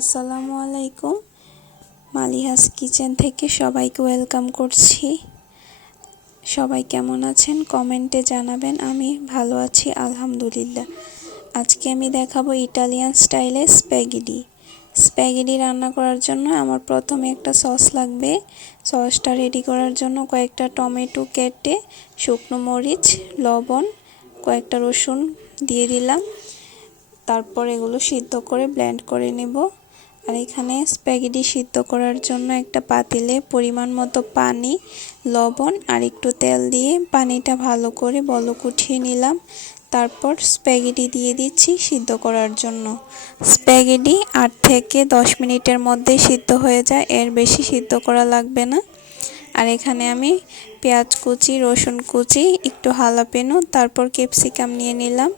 আসসালামু আলাইকুম। মালিহাস কিচেন থেকে সবাইকে ওয়েলকাম করছি। সবাই কেমন আছেন? কমেন্টে জানাবেন। আমি ভালো আছি, আলহামদুলিল্লাহ। আজকে আমি দেখাবো ইটালিয়ান স্টাইলে স্প্যাগেডি স্প্যাগেডি রান্না করার জন্য আমার প্রথমে একটা সস লাগবে। সসটা রেডি করার জন্য কয়েকটা টমেটো কেটে শুকনো মরিচ, লবণ, কয়েকটা রসুন দিয়ে দিলাম। তারপর এগুলো সিদ্ধ করে ব্লেন্ড করে নেব। আর এখানে স্প্যাগেটি সিদ্ধ করার জন্য একটা পাতিলে পরিমাণ মতো পানি, লবণ আর একটু তেল দিয়ে পানিটা ভালো করে বলক উঠিয়ে নিলাম। তারপর স্প্যাগেটি দিয়ে দিচ্ছি সিদ্ধ করার জন্য। স্প্যাগেটি আট থেকে দশ মিনিটের মধ্যে সিদ্ধ হয়ে যায়, এর বেশি সিদ্ধ করা লাগবে না। আর এখানে আমি পেঁয়াজ কুচি, রসুন কুচি, একটু হালাপেনো, তারপর ক্যাপসিকাম নিয়ে নিলাম,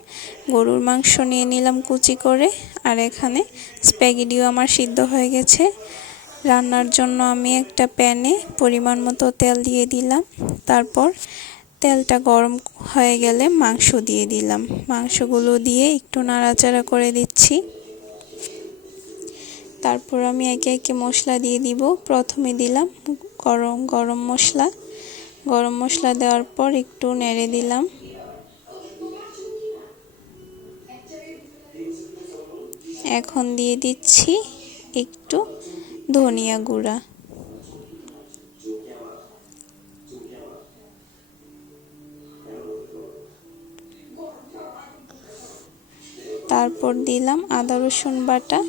গরুর মাংস নিয়ে নিলাম কুচি করে, আর এখানে স্প্যাগিডিও আমার সিদ্ধ হয়ে গেছে। রান্নার জন্য আমি একটা প্যানে পরিমাণ মতো তেল দিয়ে দিলাম, তারপর তেলটা গরম হয়ে গেলে মাংস দিয়ে দিলাম। মাংসগুলো দিয়ে একটু নাড়াচাড়া করে দিচ্ছি। তারপর আমি একে একে মশলা দিয়ে দিব। প্রথমে দিলাম গরম গরম মশলা। গরম মশলা দেওয়ার পর একটু নেড়ে দিলাম। এখন দিয়ে দিচ্ছি একটু ধনিয়া গুঁড়া। তারপর দিলাম আদা রসুন বাটা।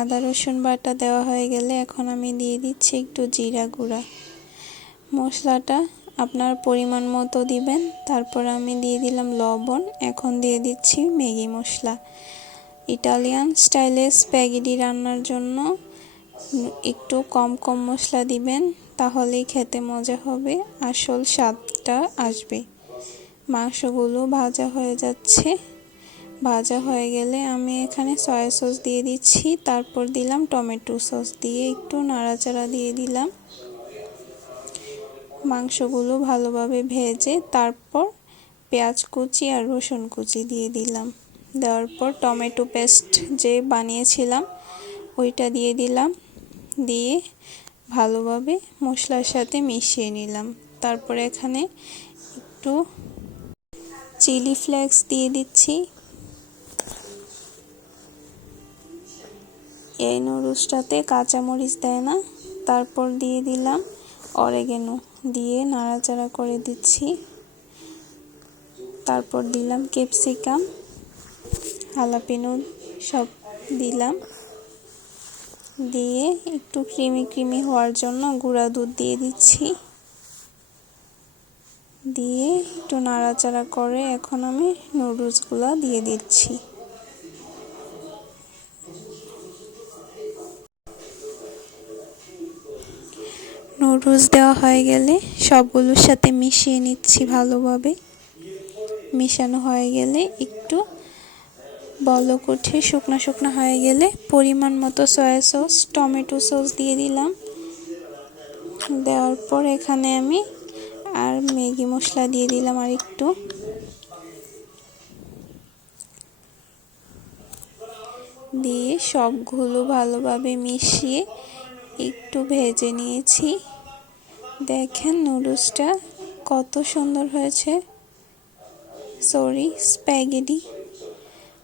আদা, রসুন বাটা দেওয়া হয়ে গেলে এখন আমি দিয়ে দিচ্ছি একটু জিরা গুঁড়া। মশলাটা আপনার পরিমাণ মতো দিবেন, তারপর আমি দিয়ে দিলাম লবণ, এখন দিয়ে দিচ্ছি ম্যাগি মশলা। ইটালিয়ান স্টাইলে স্প্যাগেটি রান্নার জন্য একটু কম কম মশলা দিবেন, তাহলেই খেতে মজা হবে, আসল স্বাদটা আসবে। মাংসগুলো ভাজা হয়ে যাচ্ছে। ভাজা হয়ে গেলে আমি এখানে সয়া সস দিয়ে দিচ্ছি। তারপর দিলাম টমেটো সস দিয়ে একটু নাড়াচাড়া দিয়ে দিলাম। মাংসগুলো ভালোভাবে ভেজে তারপর পেঁয়াজ কুচি আর রসুন কুচি দিয়ে দিলাম। দেওয়ার পর টমেটো পেস্ট যে বানিয়েছিলাম, ওইটা দিয়ে দিলাম। দিয়ে ভালোভাবে মশলার সাথে মিশিয়ে নিলাম। তারপর এখানে একটু চিলি ফ্লেক্স দিয়ে দিচ্ছি। এই নুডলসটাতে কাঁচামরিচ দেয় না, তারপর দিয়ে দিলাম অরেগেনো। দিয়ে নাড়াচাড়া করে দিচ্ছি। তারপর দিলাম ক্যাপসিকাম, হালাপিনো সব দিলাম। দিয়ে একটু ক্রিমি ক্রিমি হওয়ার জন্য গুঁড়া দুধ দিয়ে দিচ্ছি। দিয়ে একটু নাড়াচাড়া করে এখন আমি নুডলসগুলো দিয়ে দিচ্ছি। নুডলস দেওয়া হয়ে গেলে সবগুলোর সাথে মিশিয়ে নিচ্ছি ভালোভাবে। মিশানো হয়ে গেলে একটু বলক উঠে শুকনো শুকনো হয়ে গেলে পরিমাণ মতো সয়া সস টমেটো সস দিয়ে দিলাম। দেওয়ার পর এখানে আমি আর ম্যাগি মশলা দিয়ে দিলাম আর একটু দিয়ে সবগুলো ভালোভাবে মিশিয়ে একটু ভেজে নিয়েছি। দেখেন নুডলসটা কত সুন্দর হয়েছে। সরি স্প্যাগেডি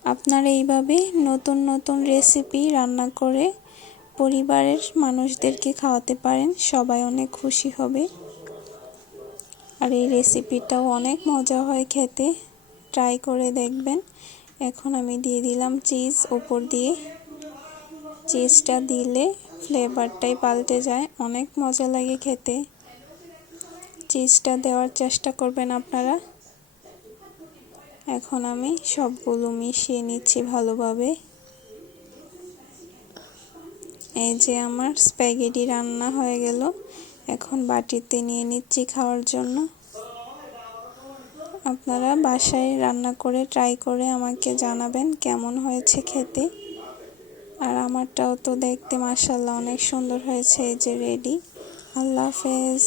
আপনারা এইভাবে নতুন নতুন রেসিপি রান্না করে পরিবারের মানুষদেরকে খাওয়াতে পারেন, সবাই অনেক খুশি হবে। আর এই রেসিপিটাও অনেক মজা হয় খেতে। ট্রাই করে দেখবেন। এখন আমি দিয়ে দিলাম চিজ ওপর দিয়ে। চিজটা দিলে ফ্লেভারটাই পাল্টে যায়। অনেক মজা লাগে খেতে। চিজটা দেওয়ার চেষ্টা করবেন আপনারা। এখন আমি সবগুলো মিশিয়ে নিচ্ছি ভালোভাবে। এই যে আমার স্প্যাগেটি রান্না হয়ে গেল। এখন বাটিতে নিয়ে নিচ্ছি খাওয়ার জন্য। আপনারা বাসায় রান্না করে ট্রাই করে আমাকে জানাবেন কেমন হয়েছে খেতে। আর আমারটাও তো দেখতে মাসাল্লাহ অনেক সুন্দর হয়েছে এই যে রেডি আল্লাহ হাফেজ।